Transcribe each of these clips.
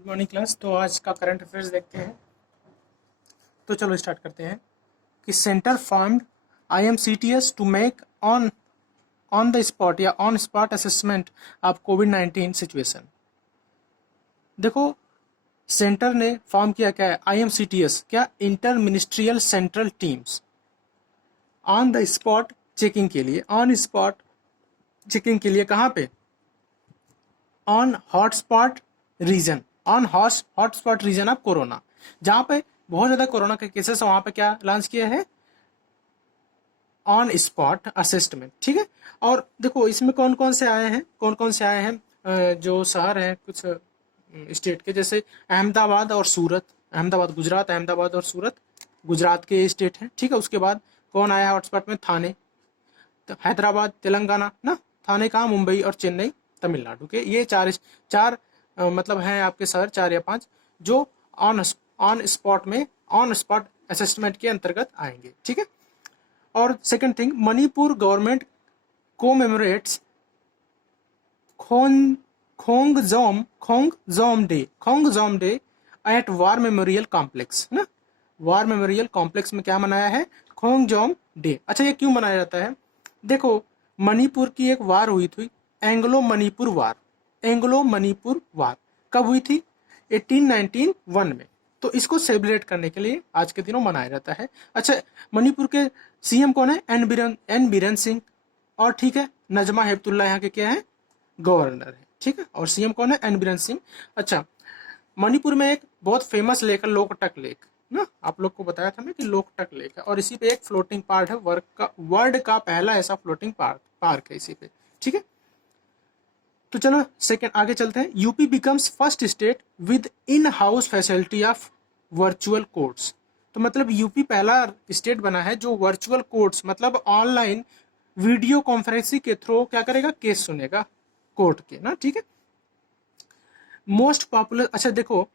Good morning class. तो आज का करंट अफेयर्स देखते हैं। तो चलो स्टार्ट करते हैं कि centre formed IMCTS to make on on the spot या ऑन स्पॉट असेसमेंट ऑफ कोविड-19 सिचुएशन। देखो, सेंटर ने फॉर्म किया क्या है? IMCTS, क्या? Inter ministerial central teams on the spot checking के लिए, ऑन स्पॉट चेकिंग के लिए कहाँ पे? On hotspot region, on hotspot region of corona, जहां पे बहुत ज्यादा कोरोना के केसेस है, वहां पे क्या लॉन्च किया है? On spot assessment. ठीक है। और देखो इसमें कौन कौन से आए हैं, जो शहर हैं कुछ स्टेट के, जैसे अहमदाबाद और सूरत। अहमदाबाद गुजरात, अहमदाबाद और सूरत गुजरात के स्टेट हैं। ठीक है। उसके बाद कौन आया है हॉटस्पॉट में? थाने। तो हैदराबाद तेलंगाना ना, थाने कहाँ? मुंबई और चेन्नई तमिलनाडु के। ये चार मतलब हैं आपके शहर, 4 या 5, जो ऑन स्पॉट में, ऑन स्पॉट असेसमेंट के अंतर्गत आएंगे। ठीक है। और second thing, Manipur government commemorates Khongjom day at war memorial complex ना। वार मेमोरियल कॉम्प्लेक्स में क्या मनाया है? खोंगजोम डे। अच्छा, ये क्यों मनाया जाता है? देखो, मणिपुर की एक वार हुई थी, एंग्लो मणिपुर वार। एंग्लो मणिपुर वार कब हुई थी? 1891 में। तो इसको सेलिब्रेट करने के लिए आज के दिनों मनाया जाता है। अच्छा, मणिपुर के सीएम कौन है? एन बीरेन सिंह। और ठीक है, नजमा हेपतुल्ला यहाँ के क्या है? गवर्नर है। ठीक है। और सीएम कौन है? एन बीरेन सिंह। अच्छा, मणिपुर में एक बहुत फेमस लेक है, लोकटक लेक ना। आप लोग को बताया था मैं कि लोकटक लेक है, और इसी पे एक फ्लोटिंग पार्क है, वर्ल्ड का पहला ऐसा फ्लोटिंग पार्क है इसी पे। ठीक है। तो चलो सेकंड आगे चलते हैं। UP becomes first state with in house facility of virtual courts. तो मतलब यूपी पहला स्टेट बना है जो वर्चुअल कोर्ट्स, मतलब ऑनलाइन वीडियो कॉन्फ्रेंसिंग के थ्रू क्या करेगा? केस सुनेगा कोर्ट के ना। ठीक है। मोस्ट पॉपुलर, अच्छा देखो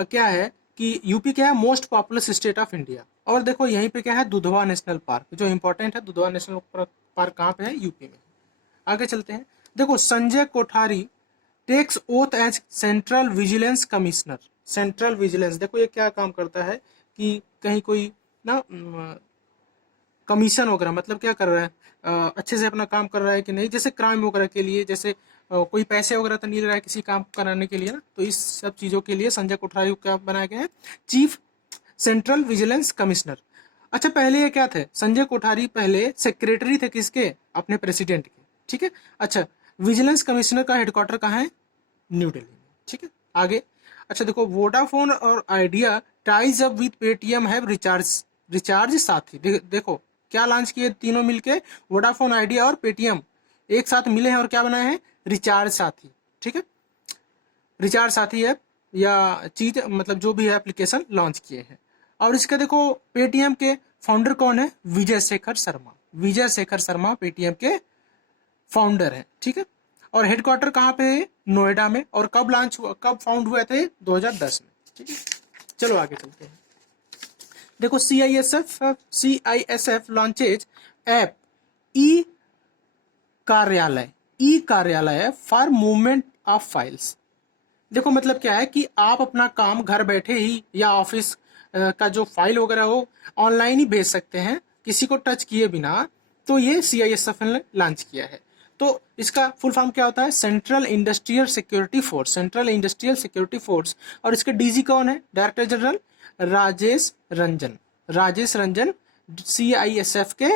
क्या है कि यूपी क्या है? Most popular state of India. और देखो यहीं पे क्या है? दुधवा नेशनल पार्क, जो इंपॉर्टेंट है। दुधवा नेशनल पार्क कहाँ पे है? यूपी में। आगे चलते हैं। देखो, Sanjay Kothari takes oath as central vigilance commissioner. Central vigilance, देखो ये क्या काम करता है कि कहीं कोई ना कमीशन वगैरह, मतलब क्या कर रहा है? अच्छे से अपना काम कर रहा है कि नहीं, जैसे क्राइम वगैरह के लिए, जैसे कोई पैसे वगैरह तो नहीं ले रहा है किसी काम कराने के लिए ना। तो इस सब चीज़ों के लिए संजय कोठारी को क्या बनाया गया है? Chief central vigilance commissioner. अच्छा, पहले ये क्या थे? संजय कोठारी पहले सेक्रेटरी थे किसके? अपने प्रेसिडेंट के। ठीक है। अच्छा, विजिलेंस कमिश्नर का हेडक्वार्टर कहाँ है? न्यू दिल्ली में। ठीक है। आगे, अच्छा देखो, वोडाफोन और idea ties up with Paytm have recharge साथी। देखो क्या लॉन्च किए तीनों मिलके? वोडाफोन, आइडिया और पेटीएम एक साथ मिले हैं और क्या बनाए हैं? रिचार्ज साथी। ठीक है। रिचार्ज साथी ऐप या चीज, मतलब जो भी है एप्लीकेशन लॉन्च किए हैं। और इसके देखो, पेटीएम के फाउंडर कौन है? विजय शेखर शर्मा। विजय शेखर शर्मा पेटीएम के फाउंडर हैं। ठीक है। और हेडक्वार्टर कहाँ पे है? नोएडा में। और कब लॉन्च हुआ, कब फाउंड हुए थे? 2010 में। ठीक है। चलो आगे चलते हैं। देखो, CISF लॉन्चेज ऐप ई कार्यालय फॉर मूवमेंट ऑफ फाइल्स। देखो मतलब क्या है कि आप अपना काम घर बैठे ही या ऑफिस का जो फाइल वगैरह हो ऑनलाइन ही भेज सकते हैं, किसी को टच किए बिना। तो ये CISF ने लॉन्च किया है। तो इसका फुल फॉर्म क्या होता है? Central industrial security force. Central industrial security force. और इसके डीजी कौन है? Director general Rajesh Ranjan. Rajesh Ranjan CISF के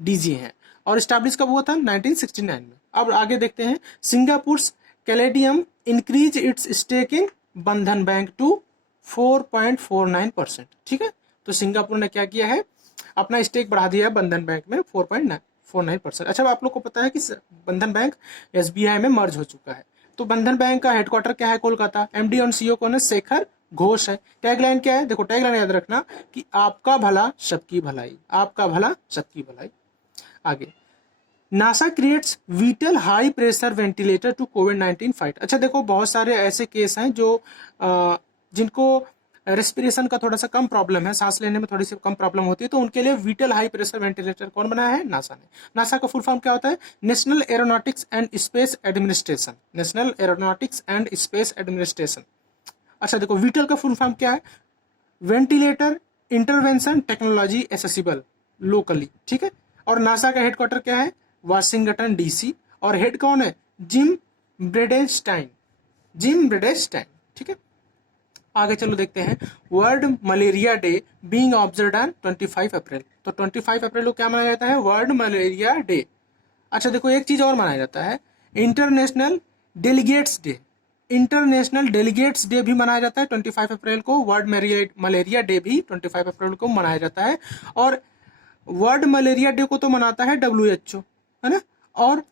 डीजी हैं। और स्टैब्लिश कब हुआ था? 1969 में। अब आगे देखते हैं। Singapore Caladium increase its stake in Bandhan Bank to 4.49%। ठीक है। तो सिंगापुर ने क्या किया है? अपना स्टेक बढ़ा दिया है बंधन बैंक में 4.49%। अच्छा, आप लोग को पता है कि बंधन बैंक SBI में मर्ज हो चुका है। तो बंधन बैंक का हेडक्वार्टर क्या है? कोलकाता। MD और CEO कौन है? शेखर घोष है। टैगलाइन क्या है? देखो टैगलाइन याद रखना कि आपका भला सबकी भलाई, आपका भला सबकी भलाई। आगे, NASA creates vital high pressure ventilator to कोविड-19 फाइट। अच्छा देखो, बहुत सारे ऐसे केस हैं जो जिनको रेस्पिरेशन का थोड़ा सा कम प्रॉब्लम है, सांस लेने में थोड़ी सी कम प्रॉब्लम होती है, तो उनके लिए विटल हाई प्रेशर वेंटिलेटर कौन बनाया है? नासा ने। नासा का फुल फॉर्म क्या होता है? National aeronautics and space administration. National aeronautics and space administration. अच्छा देखो वीटल का फुल फॉर्म क्या है, ventilator intervention technology accessible locally, ठीक है। और नासा का हेडक्वार्टर क्या है, वाशिंगटन डीसी, और हेड कौन है, जिम ब्रेडेस्टाइन, जिम ब्रेडेस्टाइन, ठीक है। आगे चलो देखते हैं, world malaria day being observed on 25 अप्रैल। तो 25 अप्रैल को क्या मनाया जाता है, वर्ल्ड मलेरिया डे। अच्छा देखो एक चीज और मनाया जाता है, international delegates day, international delegates day भी मनाया जाता है 25 अप्रैल को। वर्ल्ड मलेरिया डे भी 25 अप्रैल को मनाया जाता है। और वर्ल्ड मलेरिया डे को तो मनाता है WHO, है ना, और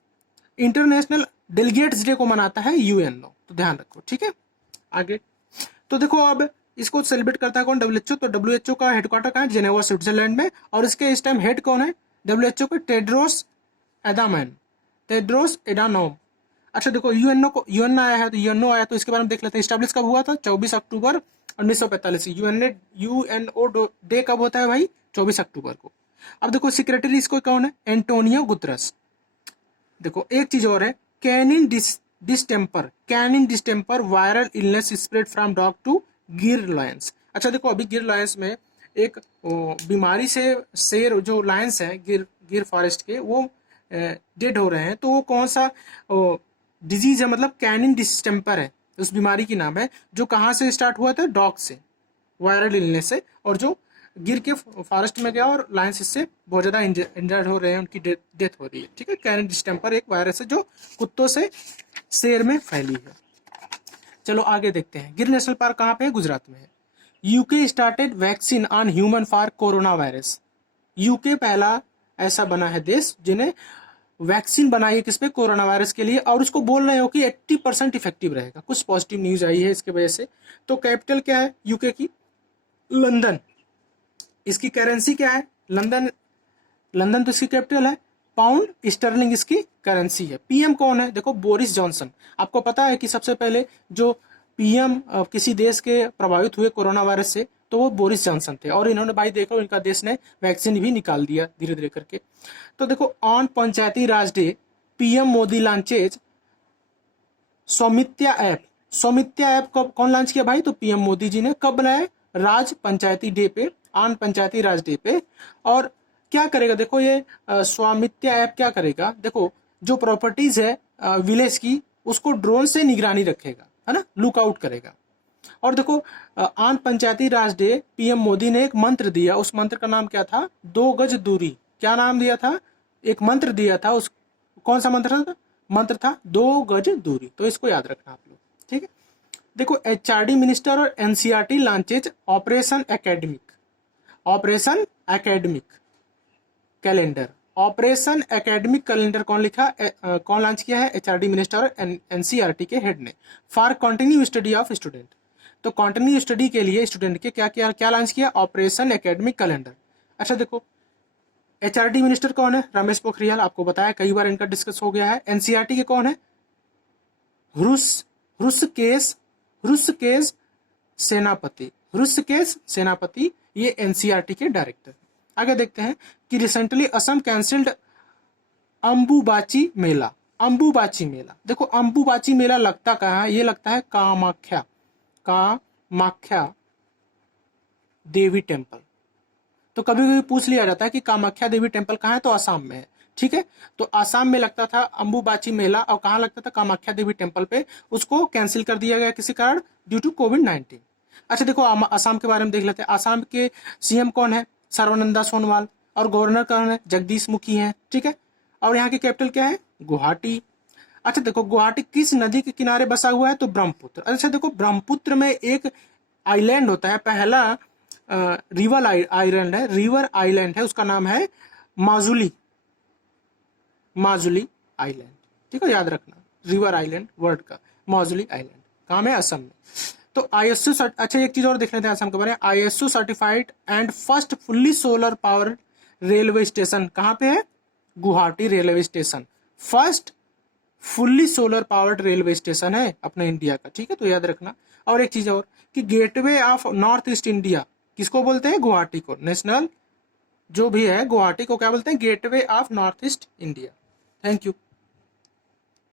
इंटरनेशनल डेलीगेट्स डे को मनाता है UNO, तो ध्यान रखो, ठीक है। आगे तो देखो अब इसको सेलिब्रेट करता है कौन, WHO। तो WHO का हेडक्वार्टर कहाँ है, जेनेवा स्विट्जरलैंड में, और इसके इस टाइम हेड कौन है WHO को, टेड्रोस एडामैन, टेड्रोस एडानोम। अच्छा देखो यूएनओ आया है, तो यूएनओ आया तो इसके बारे में देख लेते हैं। स्टैब्लिश कब हुआ था, 24 अक्टूबर 1945। यूएनओ डे कब होता है भाई, 24 अक्टूबर को। अब देखो सेक्रेटरी इसको कौन है, एंटोनियो गुतरस। देखो एक चीज और है, canine distemper, canine distemper viral illness spread from dog to Gir lions. अच्छा देखो अभी गिर लायंस में एक बीमारी से शेर जो लायंस है गिर फॉरेस्ट के, वो डेड हो रहे हैं। तो वो कौन सा डिजीज है, मतलब कैनिन डिस्टेम्पर है उस बीमारी की नाम है, जो कहाँ से स्टार्ट हुआ था, डॉग से, वायरल इलनेस से, और जो गिर के फॉरेस्ट में गया और लायंस इससे बहुत ज़्यादा इंजर्ड हो रहे हैं, उनकी डेथ हो रही है, ठीक है। कैनिन डिस्टेम्पर एक वायरस है जो कुत्तों से शेर में फैली है। चलो आगे देखते हैं, गिर नेशनल पार्क कहाँ पे है, गुजरात में है। UK started vaccine on human for corona virus. UK पहला ऐसा बना है देश जिन्हें वैक्सीन बनाई है किस पे, कोरोना वायरस के लिए, और उसको बोल रहे हो कि 80% इफेक्टिव रहेगा। कुछ पॉजिटिव न्यूज आई है इसके वजह से। तो कैपिटल क्या है यूके की, लंदन। इसकी करेंसी क्या है, लंदन, लंदन तो इसकी कैपिटल है। पाउंड स्टर्लिंग इसकी करेंसी है। पीएम कौन है, देखो बोरिस जॉनसन। आपको पता है कि सबसे पहले जो पीएम किसी देश के प्रभावित हुए कोरोना वायरस से, तो वो बोरिस जॉनसन थे, और इन्होंने भाई देखो इनका देश ने वैक्सीन भी निकाल दिया धीरे धीरे करके। तो देखो on Panchayati Raj day PM Modi launches Swamitva app. Swamitva app कब कौन लॉन्च किया भाई, तो पीएम मोदी जी ने। कब बनाया, राज पंचायती डे पे, ऑन पंचायती राज डे पे। और क्या करेगा, देखो ये स्वामित्या ऐप क्या करेगा, देखो जो प्रॉपर्टीज है विलेज की, उसको ड्रोन से निगरानी रखेगा, है ना, लुक आउट करेगा। और देखो on Panchayati Raj day PM Modi ने एक मंत्र दिया, उस मंत्र का नाम क्या था, 2 गज दूरी। क्या नाम दिया था, एक मंत्र दिया था, उस कौन सा मंत्र था, मंत्र था 2 गज दूरी। तो इसको याद रखना आप लोग, ठीक है। देखो HRD मिनिस्टर और NCERT launches operation academic, operation academic calendar, operation academic calendar कौन लिखा, कौन लॉन्च किया है, HRD मिनिस्टर और NCERT के हेड ने। For continue study of student, तो कंटिन्यू स्टडी के लिए स्टूडेंट के क्या लॉन्च किया, ऑपरेशन एकेडमिक कैलेंडर। अच्छा देखो HRD मिनिस्टर कौन है, रमेश पोखरियाल, आपको बताया कई बार इनका डिस्कस हो गया है। NCERT के कौन है, ऋषिकेश सेनापति, ये NCERT के डायरेक्टर। आगे देखते हैं कि रिसेंटली असम कैंसिल्ड अंबुबाची मेला। अंबुबाची मेला, देखो अंबुबाची मेला लगता कहाँ है, ये लगता है कामाख्या देवी टेम्पल। तो कभी कभी पूछ लिया जाता है कि कामाख्या देवी टेम्पल कहाँ है, तो असम में है, ठीक है। तो असम में लगता था अंबुबाची मेला, और कहाँ लगता था, कामाख्या देवी टेम्पल पे। उसको कैंसिल कर दिया गया किसी कारण, ड्यू टू कोविड-19। अच्छा देखो असम के बारे में देख लेते हैं। असम के CM कौन है, सर्बानंद सोनोवाल, और गवर्नर कौन है, जगदीश मुखी हैं, ठीक है। और यहाँ की कैपिटल क्या है, गुवाहाटी। अच्छा देखो गुवाहाटी किस नदी के किनारे बसा हुआ है, तो ब्रह्मपुत्र। अच्छा देखो ब्रह्मपुत्र में एक आइलैंड होता है, पहला रिवर आइलैंड है, उसका नाम है माजुली आइलैंड, ठीक है, याद रखना, रिवर आइलैंड वर्ड का, माजुली आइलैंड कहाँ है, असम में। तो ISO, अच्छा एक चीज और देख लेते हैं असम के बारे में। ISO certified and first fully solar power railway station कहाँ पे है, Guwahati railway station, first fully solar powered railway station है अपने इंडिया का, ठीक है, तो याद रखना। और एक चीज और कि gateway of north east India किसको बोलते हैं, गुवाहाटी को। नेशनल जो भी है गुवाहाटी को क्या बोलते हैं, gateway of north east India. Thank you.